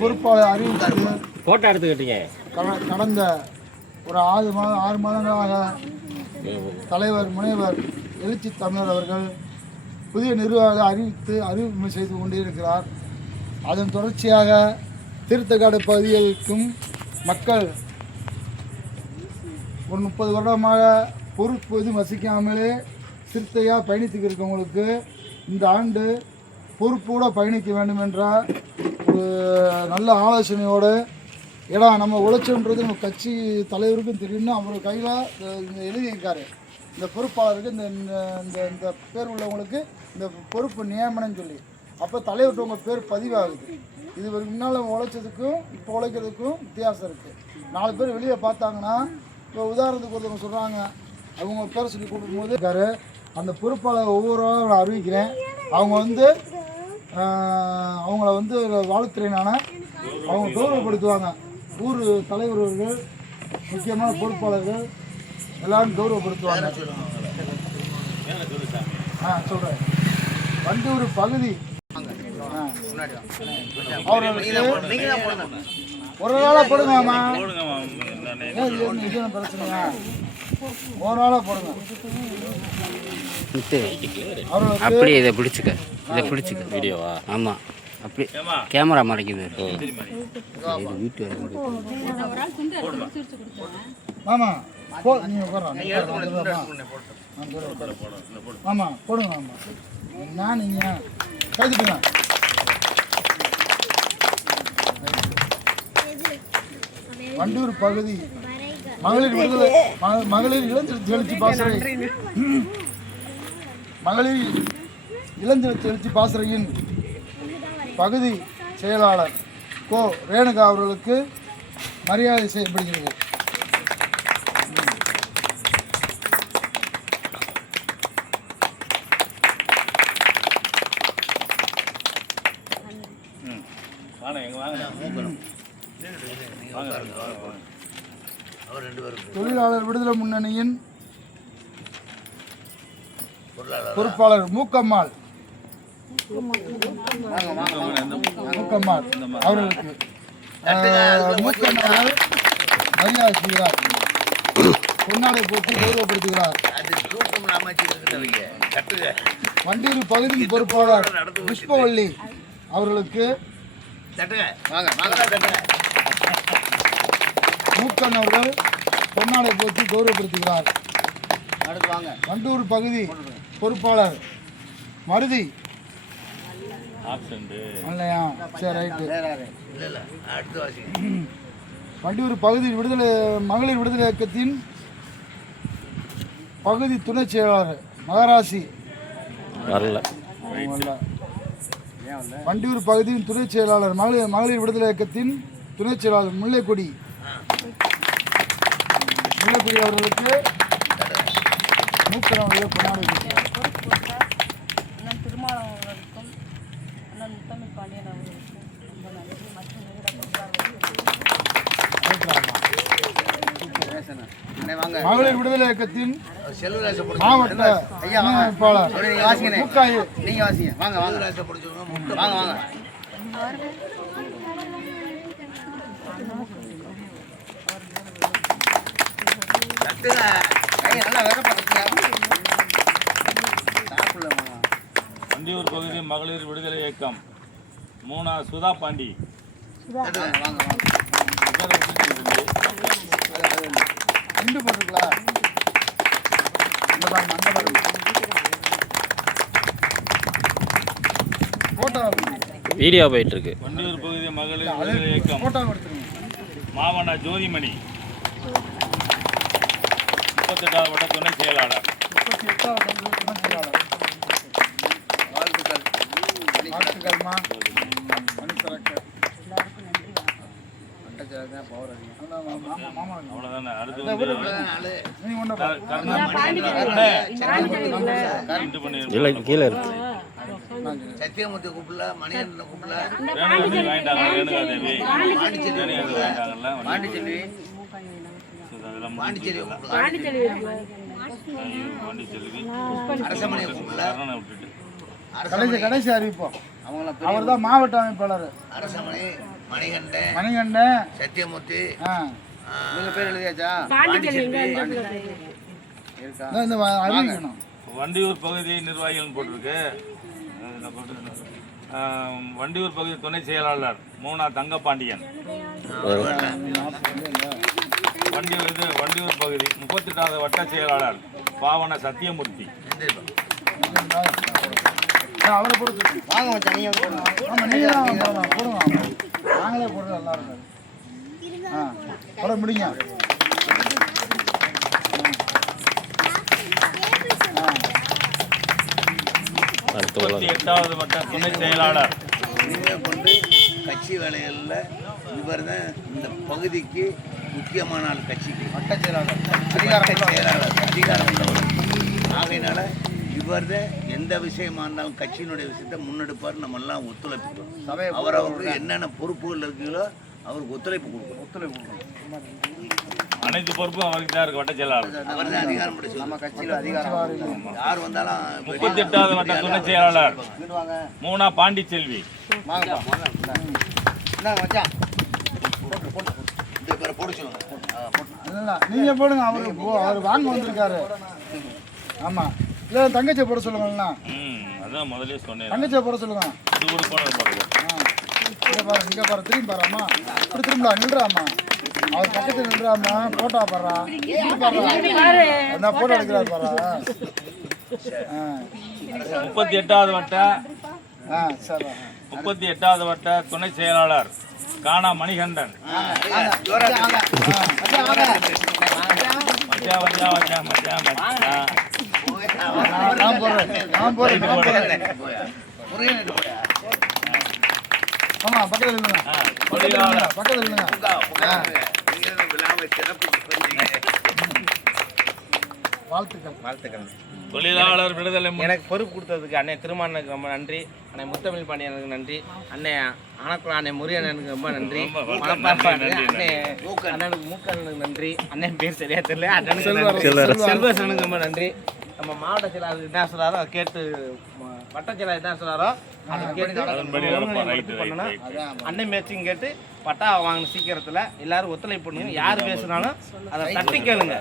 பொறுப்பாளர் அறிவித்து போட்டோ எடுத்துக்கிட்டீங்க. கடந்த ஒரு 6 மாதங்களாக தலைவர் முனைவர் எழுச்சி தமிழர் அவர்கள் புதிய நிர்வாகிகளை அறிவிப்பு செய்து கொண்டிருக்கிறார். அதன் தொடர்ச்சியாக தீர்த்தக்காடு பகுதிகளுக்கும் மக்கள் ஒரு 30 வருடமாக பொறுப்பு வசிக்காமலே சிறுத்தையாக பயணித்துக்கு இருக்கவங்களுக்கு இந்த ஆண்டு பொறுப்போடு பயணிக்க வேண்டும் என்ற ஒரு நல்ல ஆலோசனையோடு, ஏன்னா நம்ம உழைச்சோன்றது நம்ம கட்சி தலைவருக்கும் தெரியும்னு அவர் கையில் எழுதியிருக்காரு. இந்த பொறுப்பாளருக்கு இந்த பேர் உள்ளவங்களுக்கு இந்த பொறுப்பு நியமனம்னு சொல்லி, அப்போ தலைவர்கிட்ட உங்கள் பேர் பதிவாகுது. இது முன்னால் உழைச்சதுக்கும் இப்போ உழைக்கிறதுக்கும் வித்தியாசம் இருக்குது. 4 பேர் வெளியே பார்த்தாங்கன்னா, இப்போ உதாரணத்துக்கு ஒருத்தவங்க சொல்கிறாங்க, அவங்க பேரை சொல்லி கொடுக்கும்போது இருக்காரு. அந்த பொறுப்பாளர் ஒவ்வொருவரும் நான் அறிவிக்கிறேன். அவங்க அவங்கள வாழ்த்துறேன். அவங்க கௌரவப்படுத்துவாங்க. ஊர் தலைவர்கள், முக்கியமான பொறுப்பாளர்கள் எல்லாரும் கௌரவப்படுத்துவாங்க. சொல்கிறேன். வண்டூர் பகுதி அவர்களுக்கு ஒரு நாளாக போடுங்கம்மா. இது பிரச்சனையா? ஒரு நாளாக போடுங்க. அப்படியே இதை பிடிச்சிக்க வீடியோவா? ஆமாம், அப்படி கேமரா மறைக்குது. வீட்டு ஆமாம் ஆமாம் போடுங்க. ஆமாம் நான் நீங்கள் கைதுக்குங்க. வண்டூர் பகுதி மகளிர் இளஞ்செழுச்சி பாசறையின் பகுதி செயலாளர் கோ ரேணுகா அவர்களுக்கு மரியாதை செய்யப்படுகிறது. தொழிலாளர் விடுதலை முன்னணியின் பொறுப்பாளர் மூக்கம்மாள் அவர்களுக்கு மூக்கம்மாள் மரியாதை செய்கிறார். பொன்னாடை போட்டு கௌரவப்படுத்துகிறார். வண்டூர் பகுதியின் பொறுப்பாளர் புஷ்பவள்ளி அவர்களுக்கு மூக்கன் அவர்கள் பொன்னாடை போட்டு கௌரவப்படுத்துகிறார். வண்டூர் பகுதி பொறுப்பாளர் மருதி இல்லையா? சரி, ரைட்டு. வண்டூர் பகுதி மகளிர் விடுதலை இயக்கத்தின் பகுதி துணை செயலாளர் மகராசி. வண்டூர் பகுதியின் துணை செயலாளர் மகளிர் விடுதலை இயக்கத்தின் துணை செயலாளர் முல்லைக்கொடி அவர்களுக்கு மூக்கன் அவர்கள் கொண்டாடி மகளிர் விடுதலை இயக்கத்தின் மாவட்ட அமைப்பாளர் வண்டியூர் பகுதி மகளிர் விடுதலை இயக்கம் சுதா பாண்டி வீடியோ போயிட்டு இருக்கு. வண்டியூர் பகுதி மகளிர் விடுதலை இயக்கம் மாவட்ட ஜோதிமணி 38வது வட்ட துணை செயலாளர். அவ்வளோதானே. அடுத்து கீழே இருக்கு. சத்தியமூர்த்தி கூப்பிடல, மணியண்ணனை கூப்பிடல, கடைசி அறிவிப்போம். அவர் தான் மாவட்ட அமைப்பாளர். அரசமணி, மணிகண்டன், மணிகண்டன், சத்தியமூர்த்தி. நீங்க பேர் எழுதியாச்சா? அறிவிக்கணும். வண்டியூர் பகுதி நிர்வாகிகள் போட்டிருக்கு. வண்டியூர் பகுதி துணை செயலாளர் மூனா தங்கப்பாண்டியன். வண்டியூர் பகுதி 38வது வட்ட செயலாளர் பாவன சத்தியமூர்த்தி. அவரை பொறுத்து வாங்க வச்சா நீங்க போடுங்க. நாங்களே போடுறது நல்லா இருக்காது. போட முடியுங்க. 38வது வட்ட துணை செயலாளர். கொண்டு கட்சி வேலைகளில் இவர் தான் இந்த பகுதிக்கு முக்கியமான ஆள். கட்சிக்கு வட்ட செயலாளர், அதிகாரம் உள்ளவர். ஆகையினால இவர் தான் எந்த விஷயமா இருந்தாலும் கட்சியினுடைய விஷயத்தை முன்னெடுப்பார். நம்ம எல்லாம் ஒத்துழைப்பு அவருக்கு என்னென்ன பொறுப்புகள் இருக்குங்களோ அவருக்கு ஒத்துழைப்பு கொடுக்கணும். அனைத்து பொறுப்பும் அவருக்கு தான் இருக்கு. வட்ட செயலாளர் அவர் தான் அதிகாரம் படிச்சு நம்ம கட்சியில் அதிகாரம் யார் வந்தாலும். 38வது வட்ட துணை செயலாளர் மூனா பாண்டிச்செல்வி. நீங்க போடுங்க. அவர் வாங்க வந்திருக்காரு. ஆமா, இல்லை தங்கச்சியை போட சொல்லுங்கண்ணா. அதான் முதலே சொன்னேன். தங்கச்சியை போட சொல்லுங்க. இங்க பாரு, திரும்பி பாராமா, இப்படி திரும்பா நின்றாமா, அவர் பக்கத்தில் நின்றாமா, போட்டா பாரா, போட்டோ எடுக்கிறாரு பாரா. 38வது வட்ட துணை செயலாளர் கானா மணிகண்டன். ஆமா, பக்கத்தில் இல்லைங்க, பக்கத்தில் இல்லைங்க. வாழ்த்துக்கள். தொழிலாளர் விடுதலை எனக்கு பொறுப்பு கொடுத்ததுக்கு அண்ணன் திருமானுக்கு ரொம்ப நன்றி. அண்ணன் முத்தமிழ் பாண்டியனுக்கு நன்றி. அண்ணன் அணக்குளம் அண்ணன் முருகனுக்கு ரொம்ப நன்றி. அண்ணனுக்கு மூக்கண்ணனுக்கு நன்றி. அண்ணன் பேர் சரியா தெரியல. அண்ணனுக்கு செல்வசனுக்கு ரொம்ப நன்றி. நம்ம மாவட்ட செயலாளர் என்ன சொல்றாரோ அதை கேட்டு, வட்ட செயலாளர் என்ன சொல்றாரோ அதை கேட்டு பண்ணணும். அண்ணன் மேட்சிங் கேட்டு பட்டா வாங்கின சீக்கிரத்தில் எல்லாரும் ஒத்துழைப்பு பண்ணுங்க. யார் பேசுனாலும் அதை தட்டி கேளுங்க.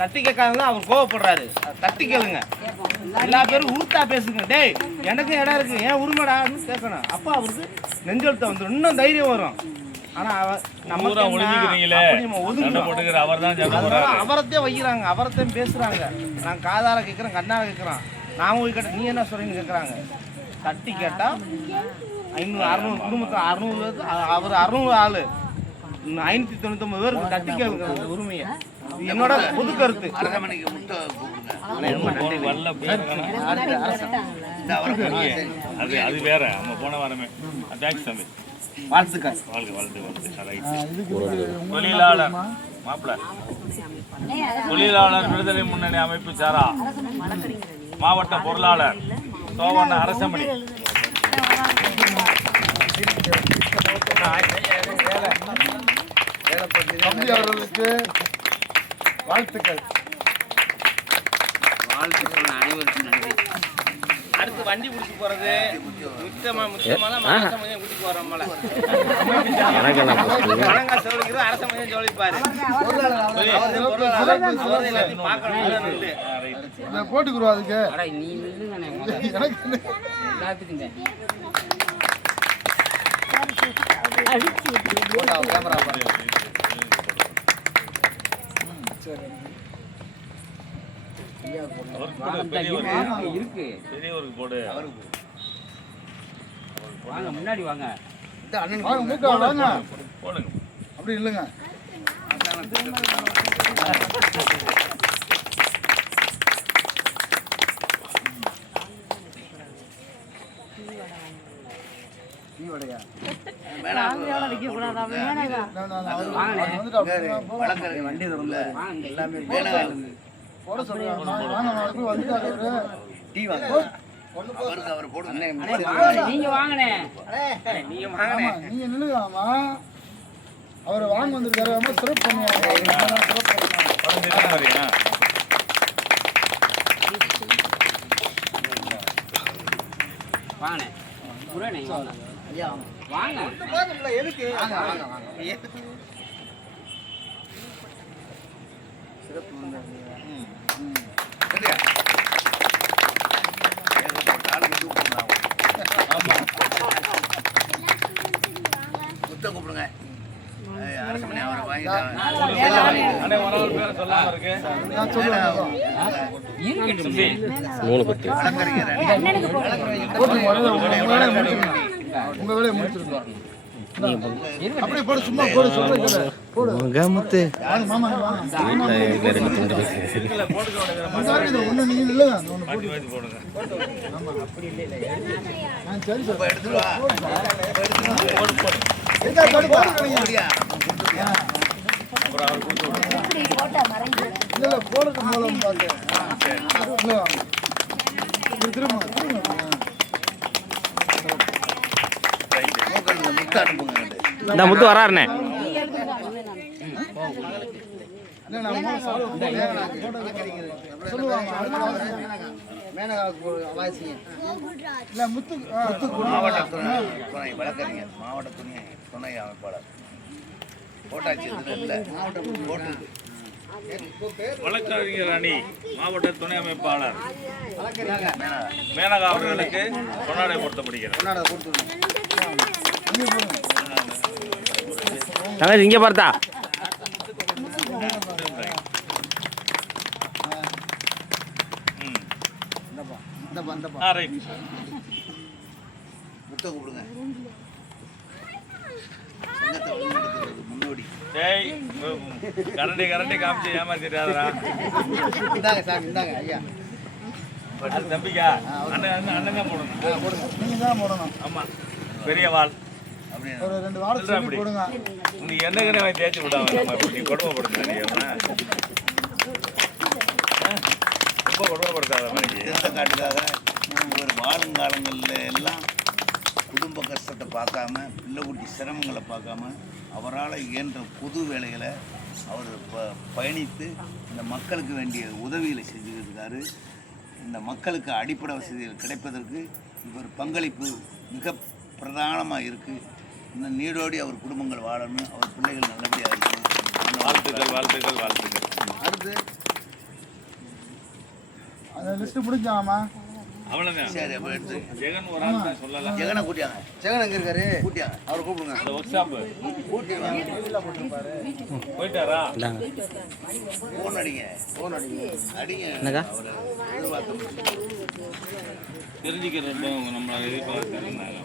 தட்டி கேட்காத அவர் கோவப்படுறாரு. தட்டி கேளுங்க. எல்லா பேரும் உருத்தா பேசுங்க. டேய், எனக்கு இடம் இருக்கு, ஏன் உரிமைடான்னு கேட்கணும். அப்போ அவருக்கு நெஞ்செழுத்த வந்துடும், இன்னும் தைரியம் வரும். ஆனா அவரத்தையும் வைக்கிறாங்க, அவரத்தையும் பேசுறாங்க. நான் காதார கேட்கிறேன், கண்ணார கேட்கிறோம். நாம போய் கேட்ட நீ என்ன சொல்றீங்கன்னு கேட்கறாங்க. தட்டி கேட்டா 500 600 குடும்பத்தில் 600 அவர் 600 ஆளு 599 பேருக்கு தட்டி கேட்க உரிமையை. என்னோட பொது கருத்து. அது வேற. நம்ம போன வாரமே வாழ்த்துக்கள். தொழிலாளர் விடுதலை முன்னணி அமைப்பு சாரா மாவட்ட பொருளாளர் சோவண்ண அரசமணி. தம்பி அவர்களுக்கு வாழ்த்துக்கள். அனைவருக்கும் நன்றி. அடுத்து வண்டி பிடிச்சி போறது அரசமையம் கூட்டிட்டு போறோம்ல. பணங்காசு செலவழிக்கிறது அரசமையம் ஜோலிப்பாரு. போட்டுக்குருவா அதுக்கு. பெரியவருக்கு போடு. வாங்க, முன்னாடி வாங்க. வாங்க போடுங்க. அப்படி இல்லைங்க. போட சொல்லுங்க. நீங்க நின்னுக்கலாமா? அவரை வாங்க வந்திருக்காரு. சிறப்பு பண்ணுவாங்க. சரியா? ஏகப்பட்ட ஆளுங்க தூக்குறாங்க. முத்த கூப்பிடுங்க. அரசமணி அவரை வாங்கிட்டாங்க. அண்ணே ஒரு ஆள் பேரை சொல்லாம இருக்கு. நான் சொல்லுவேன். 3 குத்து. வழக்கறிஞர் போட்டுருங்க, உங்க வேலையை முடிச்சிருக்கோம். அப்படியே போடு, சும்மா போடு, சொல்றேன் போடு. முத்து வாங்க மாமா, வாங்க. ஒண்ணு நீங்க இல்ல, ஒண்ணு போட்டு. வாத்தி போடுங்க. சரி சார். எடுத்துட்டு வா. எங்க தடுப்பா இருக்கீங்க? ஓடியா? அப்புறம் அவர் கொடுத்து விடுங்க. இல்ல போடுறது மூலம் பார்த்தேன். இல்ல இது திரும்ப மூக்கல்ல முத்த அனுப்புங்க. இந்த முத்து வராருண்ணே. இல்ல நான் மூணு சொல்லுவாங்க. இல்ல முத்து மாவட்ட துணை வழக்கறிஞர், மாவட்ட துணை அமைப்பாளர் போட்டாச்சு. இல்லை போட்டு வழக்கறிஞர் அணி மாவட்ட துணை அமைப்பாளர் மேனகா அவர்களுக்கு கொண்டாடை பொருத்தப்படுகிறது. தங்கச்சி இங்கே பார்த்தா ரைட். முத்த கூப்பிடுங்க. சங்கத்தை வழிநடத்துறது முன்னோடி. டேய் கரண்டி காமிச்சு ஏமாத்திட்டாரா? அது தம்பிக்கா அண்ணன் தான் போடணும். நீங்க தான் போடணும். ஆமா பெரிய வாள் அப்படின்னு ஒரு 2 வாரம் சொல்லி போடுங்க. நீ என்னங்கன்னு தேய்ச்சி விடாம நீ கொடுமைப்படுத்த நீ ரொம்ப கொடுமைப்படுத்தாத மாதிரி. காட்டுக்காக ஒரு வாழுங்காலங்களில் எல்லாம் குடும்ப கஷ்டத்தை பார்க்காம, பிள்ளை குட்டி சிரமங்களை பார்க்காம, அவரால் இயன்ற பொது வேலைகளை அவர் பயணித்து இந்த மக்களுக்கு வேண்டிய உதவிகளை செஞ்சுக்கிட்டு இருக்காரு. இந்த மக்களுக்கு அடிப்படை வசதிகள் கிடைப்பதற்கு இவர் பங்களிப்பு மிக பிரதானமாக இருக்குது. இந்த நீடோடி அவர் குடும்பங்கள் வாழணும், அவர் பிள்ளைகள் நல்லபடியாக இருக்கணும். வாழ்த்துக்கள் வாழ்த்துக்கள் வாழ்த்துக்கள். அடுத்து அந்த லிஸ்ட் முடிஞ்சாமா? அவ்வளோதான். சரி, அப்போ எடுத்து ஜெகன் ஒரு ஆள் தான் சொல்லலாம். ஜெகனை கூட்டியாங்க. ஜெகன் எங்கே இருக்காரு? கூட்டியாங்க, அவர் கூப்பிடுங்க. அந்த ஒர்க் ஷாப் போயிட்டாரா? ஃபோன் அடிங்க, அடிங்க. என்னக்கா? அவர் எதிர்பார்த்து தெரிஞ்சுக்கிறப்போ நம்மளை எதிர்பார்த்துருந்தாங்க.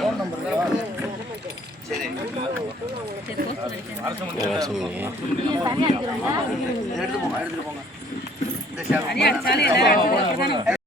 ஃபோன் நம்பர் சரி, அரசு மணி எடுத்து போங்க. இந்த ஷாப்